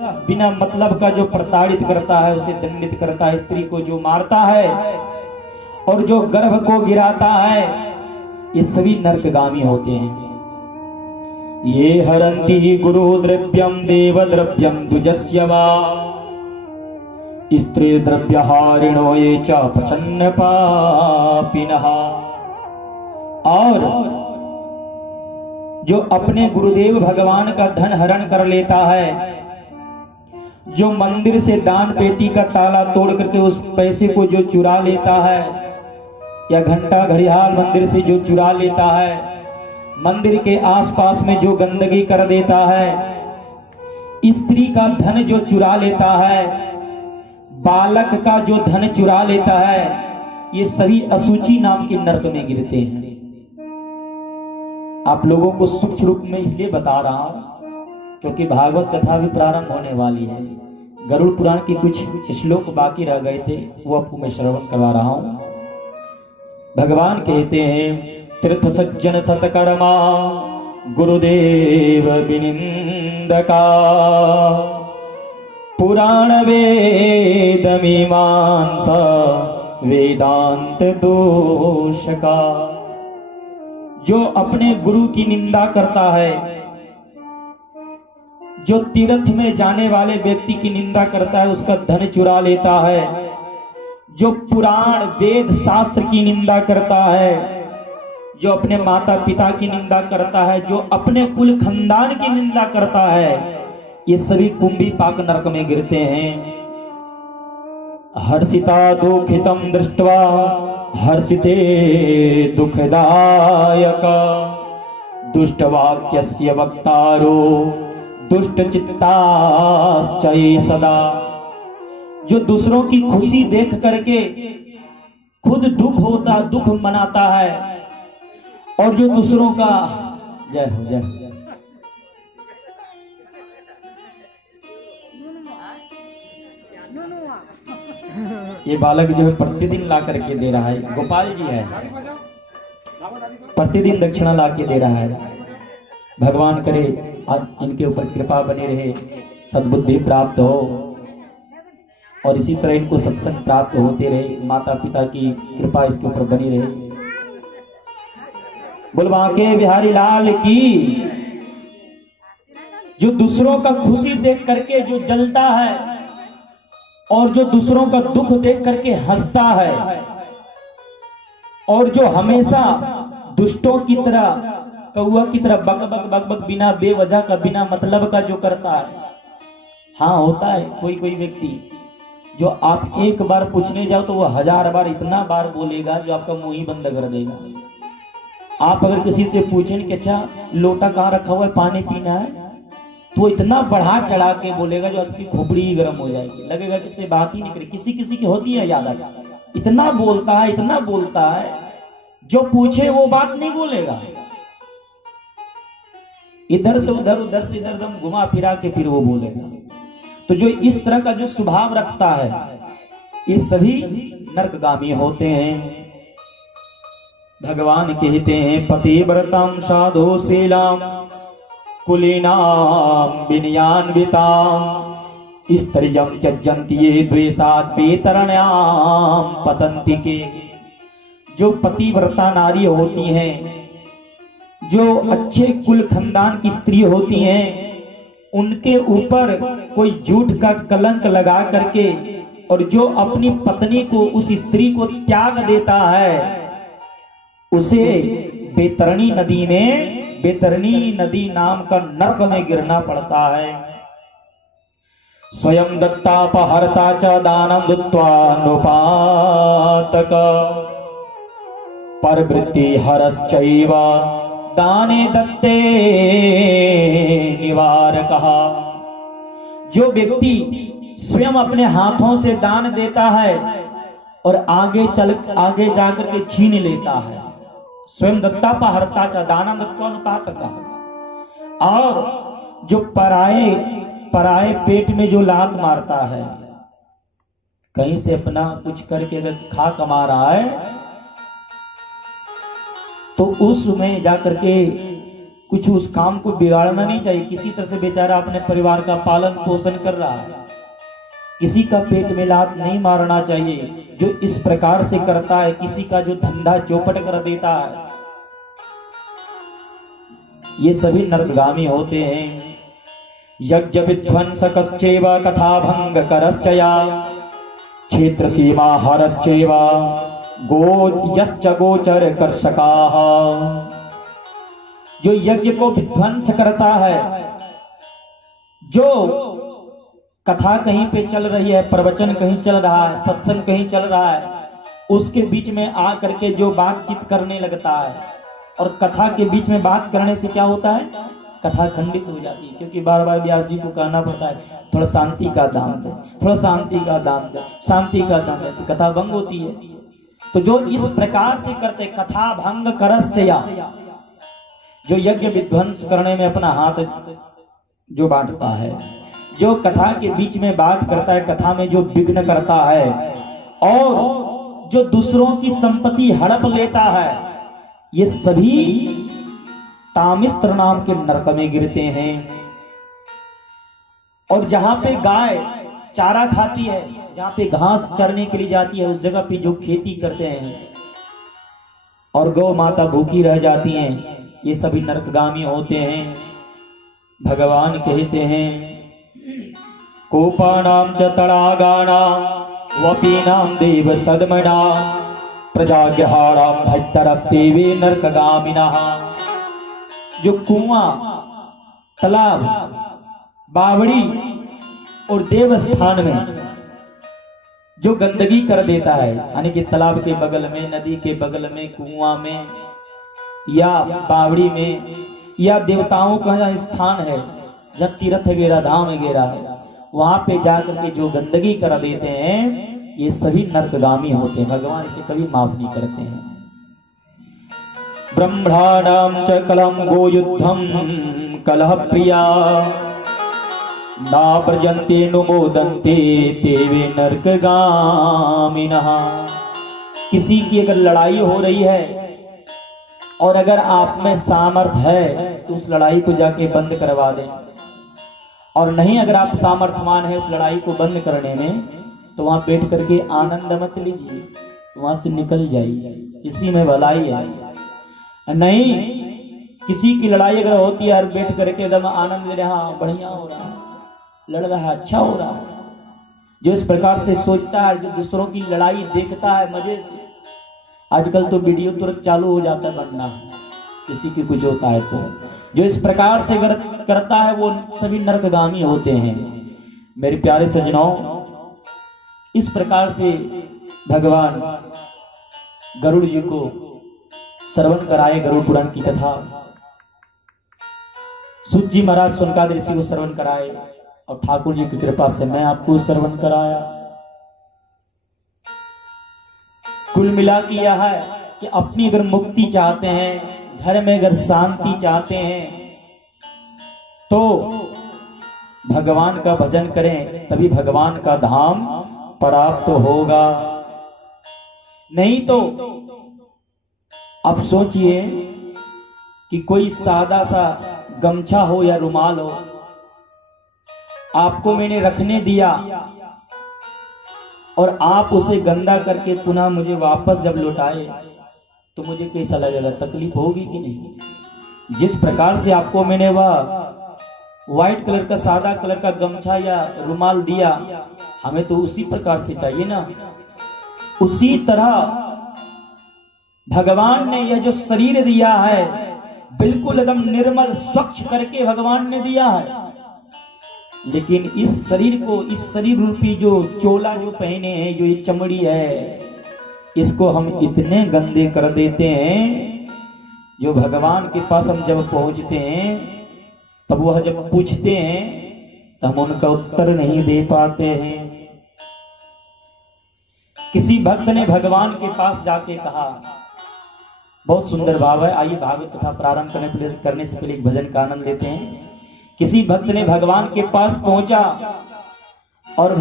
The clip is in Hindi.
बिना मतलब का जो प्रताड़ित करता है उसे दंडित करता है, स्त्री को जो मारता है और जो गर्भ को गिराता है, ये सभी नरकगामी होते हैं। ये हरन्ति गुरु द्रव्यम देव द्रव्यम द्विजस्य वा स्त्री द्रव्यहारिणो ये च प्रसन्न पापिनः। और जो अपने गुरुदेव भगवान का धन हरण कर लेता है, जो मंदिर से दान पेटी का ताला तोड़ करके उस पैसे को जो चुरा लेता है, या घंटा घड़ियाल मंदिर से जो चुरा लेता है, मंदिर के आसपास में जो गंदगी कर देता है, स्त्री का धन जो चुरा लेता है, बालक का जो धन चुरा लेता है, ये सभी अशुचि नाम के नरक में गिरते हैं। आप लोगों को सूक्ष्म रूप में इसलिए बता रहा हूं क्योंकि भागवत कथा भी प्रारंभ होने वाली है। गरुड़ पुराण की कुछ श्लोक बाकी रह गए थे, वो आपको मैं श्रवण करवा रहा हूं। भगवान कहते हैं, तीर्थ सज्जन सतकर्मा गुरुदेव विनिंदका पुराण वेद मीमांसा वेदांत दोषका। जो अपने गुरु की निंदा करता है, जो तीर्थ में जाने वाले व्यक्ति की निंदा करता है, उसका धन चुरा लेता है, जो पुराण वेद शास्त्र की निंदा करता है, जो अपने माता पिता की निंदा करता है, जो अपने कुल खानदान की निंदा करता है, ये सभी कुंभी पाक नरक में गिरते हैं। हर्षिता दुखितम दृष्ट्वा हर्षिते दुखदायक दुष्टवाक्यस्य वक्तारो दुष्ट चित्ताश्चये सदा। जो दूसरों की खुशी देख करके खुद दुख मनाता है, और जो दूसरों का जय हो जय हो ये बालक जो है प्रतिदिन ला करके दे रहा है, गोपाल जी है, प्रतिदिन दक्षिणा ला के दे रहा है। भगवान करे आज इनके ऊपर कृपा बनी रहे, सद्बुद्धि प्राप्त हो और इसी तरह इनको सत्संग प्राप्त होते रहे, माता पिता की कृपा इसके ऊपर बनी रहे। बोलवा के बिहारी लाल की। जो दूसरों का खुशी देख करके जो जलता है और जो दूसरों का दुख देख करके हंसता है, और जो हमेशा दुष्टों की तरह कौआ की तरह बक बक बक बक बिना बेवजह का बिना मतलब का जो करता है। हाँ होता है कोई कोई व्यक्ति जो आप एक बार पूछने जाओ तो वो 1000 बार इतना बार बोलेगा जो आपका मुंह ही बंद कर देगा। आप अगर किसी से पूछें कि अच्छा लोटा कहाँ रखा हुआ है, पानी पीना है, तो इतना बढ़ा चढ़ा के बोलेगा जो आपकी खोपड़ी ही गर्म हो जाएगी, लगेगा कि इससे बात ही नहीं करे। किसी किसी की होती है याद, इतना बोलता है इतना बोलता है, जो पूछे वो बात नहीं बोलेगा, इधर से उधर उधर से इधर दम घुमा फिरा के फिर वो बोलेगा। तो जो इस तरह का जो स्वभाव रखता है, ये सभी नरकगामी होते हैं। भगवान कहते हैं, पतिव्रतां साधुशीलां कुलीनां विनयान्वितां स्त्रियं त्यजन्ति ये द्वेषात् वेतरण्यां पतन्ति के। जो पतिव्रता नारी होती हैं, जो अच्छे कुल खानदान की स्त्री होती हैं, उनके ऊपर कोई झूठ का कलंक लगा करके और जो अपनी पत्नी को उस स्त्री को त्याग देता है, उसे बेतरणी नदी में, बेतरणी नदी नाम का नरक में गिरना पड़ता है। स्वयं दत्तापहर्ता च दानं दत्त्वा नोपातक परवृत्ति हरश्चैव दाने दत्ते निवारकः। जो व्यक्ति स्वयं अपने हाथों से दान देता है और आगे जाकर के छीन लेता है, स्वयं दत्तापहर्ता च दानं दत्त्वा नोपातक। और जो पराए पेट में जो लात मारता है, कहीं से अपना कुछ करके अगर खा कमा रहा है तो उसमें जाकर के कुछ उस काम को बिगाड़ना नहीं चाहिए। किसी तरह से बेचारा अपने परिवार का पालन पोषण कर रहा है, किसी का पेट में लात नहीं मारना चाहिए। जो इस प्रकार से करता है, किसी का जो धंधा चौपट कर देता है, ये सभी नरकगामी होते हैं। यज्ञ विध्वंसकश्चैव कथा भंग करश्चया क्षेत्र सीमा हरश्चैव यश्च गोचर कर्षकाः। जो यज्ञ को विध्वंस करता है, जो कथा कहीं पे चल रही है, प्रवचन कहीं चल रहा है, सत्संग कहीं चल रहा है, उसके बीच में आ करके जो बातचीत करने लगता है, और कथा के बीच में बात करने से क्या होता है, कथा खंडित हो जाती है। क्योंकि बार बार व्यास जी को कहना पड़ता है थोड़ा शांति का दाम दे, थोड़ा शांति का दाम दे, शांति का दाम दे, तो कथा भंग होती है। तो जो इस प्रकार से करते, कथा भंग करश्चया, जो यज्ञ विध्वंस करने में अपना हाथ जो बांटता है, जो कथा के बीच में बात करता है, कथा में जो विघ्न करता है, और जो दूसरों की संपत्ति हड़प लेता है, ये सभी तामिस्त्र नाम के नरक में गिरते हैं। और जहां पे गाय चारा खाती है, जहां पे घास चरने के लिए जाती है, उस जगह पे जो खेती करते हैं और गौ माता भूखी रह जाती हैं, ये सभी नरकगामी होते हैं। भगवान कहते हैं कोपानाम च तड़ागानाम वपीनाम देव सदमनाम प्रजाग्रहाणाम भट्टरस्ते वे नरकगामिनः। जो कुआं, तालाब, बावड़ी और देव स्थान में जो गंदगी कर देता है, यानी कि तालाब के बगल में, नदी के बगल में, कुआं में या बावड़ी में, या देवताओं का स्थान है जब तीर्थ वगैरह धाम वगैरह है, वहां पे जाकर के जो गंदगी कर देते हैं, ये सभी नरकगामी होते हैं। भगवान इसे कभी माफ नहीं करते हैं। ब्रह्मणानां च कलम गोयुद्धम कलह प्रिया ना प्रजन्ते नुमोदन्ते तेवे नरकगामिनः। किसी की अगर लड़ाई हो रही है और अगर आप में सामर्थ है तो उस लड़ाई को जाके बंद करवा दें, और नहीं अगर आप सामर्थ्यवान है उस लड़ाई को बंद करने में, तो वहां बैठ करके आनंद मत लीजिए, वहां से निकल जाइए, इसी में भलाई है। नहीं, किसी की लड़ाई अगर होती है और बैठ करके एकदम आनंद ले रहा, बढ़िया हो रहा है, लड़ रहा है, अच्छा हो रहा है, जो इस प्रकार से सोचता है, जो दूसरों की लड़ाई देखता है मजे से। आजकल तो वीडियो तुरंत चालू हो जाता है बनना, किसी की कुछ होता है तो जो इस प्रकार से करता है वो सभी नरकगामी होते हैं। मेरे प्यारे सज्जनों, इस प्रकार से भगवान गरुड़ जी को श्रवण कराए गरुड़ पुराण की कथा। सूत जी महाराज सोनकाद ऋषि को श्रवण कराए और ठाकुर जी की कृपा से मैं आपको श्रवण कराया। कुल मिला के यह है कि अपनी अगर मुक्ति चाहते हैं, घर में अगर शांति चाहते हैं, तो भगवान का भजन करें, तभी भगवान का धाम प्राप्त होगा। नहीं तो अब सोचिए कि कोई सादा सा गमछा हो या रुमाल हो, आपको मैंने रखने दिया और आप उसे गंदा करके पुनः मुझे वापस जब लौटाए, तो मुझे कैसा लगेगा, तकलीफ होगी कि नहीं। जिस प्रकार से आपको मैंने वह व्हाइट कलर का, सादा कलर का गमछा या रुमाल दिया, हमें तो उसी प्रकार से चाहिए ना। उसी तरह भगवान ने यह जो शरीर दिया है, बिल्कुल एकदम निर्मल स्वच्छ करके भगवान ने दिया है, लेकिन इस शरीर को, इस शरीर रूपी जो चोला जो पहने हैं, जो ये चमड़ी है, इसको हम इतने गंदे कर देते हैं, जो भगवान के पास हम जब पहुंचते हैं, तब वह जब पूछते हैं तो हम उनका उत्तर नहीं दे पाते हैं। किसी भक्त ने भगवान के पास जाके कहा, बहुत सुंदर भाव है, आइए भागवत कथा प्रारंभ करने से पहले एक भजन का आनंद लेते हैं। किसी भक्त ने भगवान के पास पहुंचा और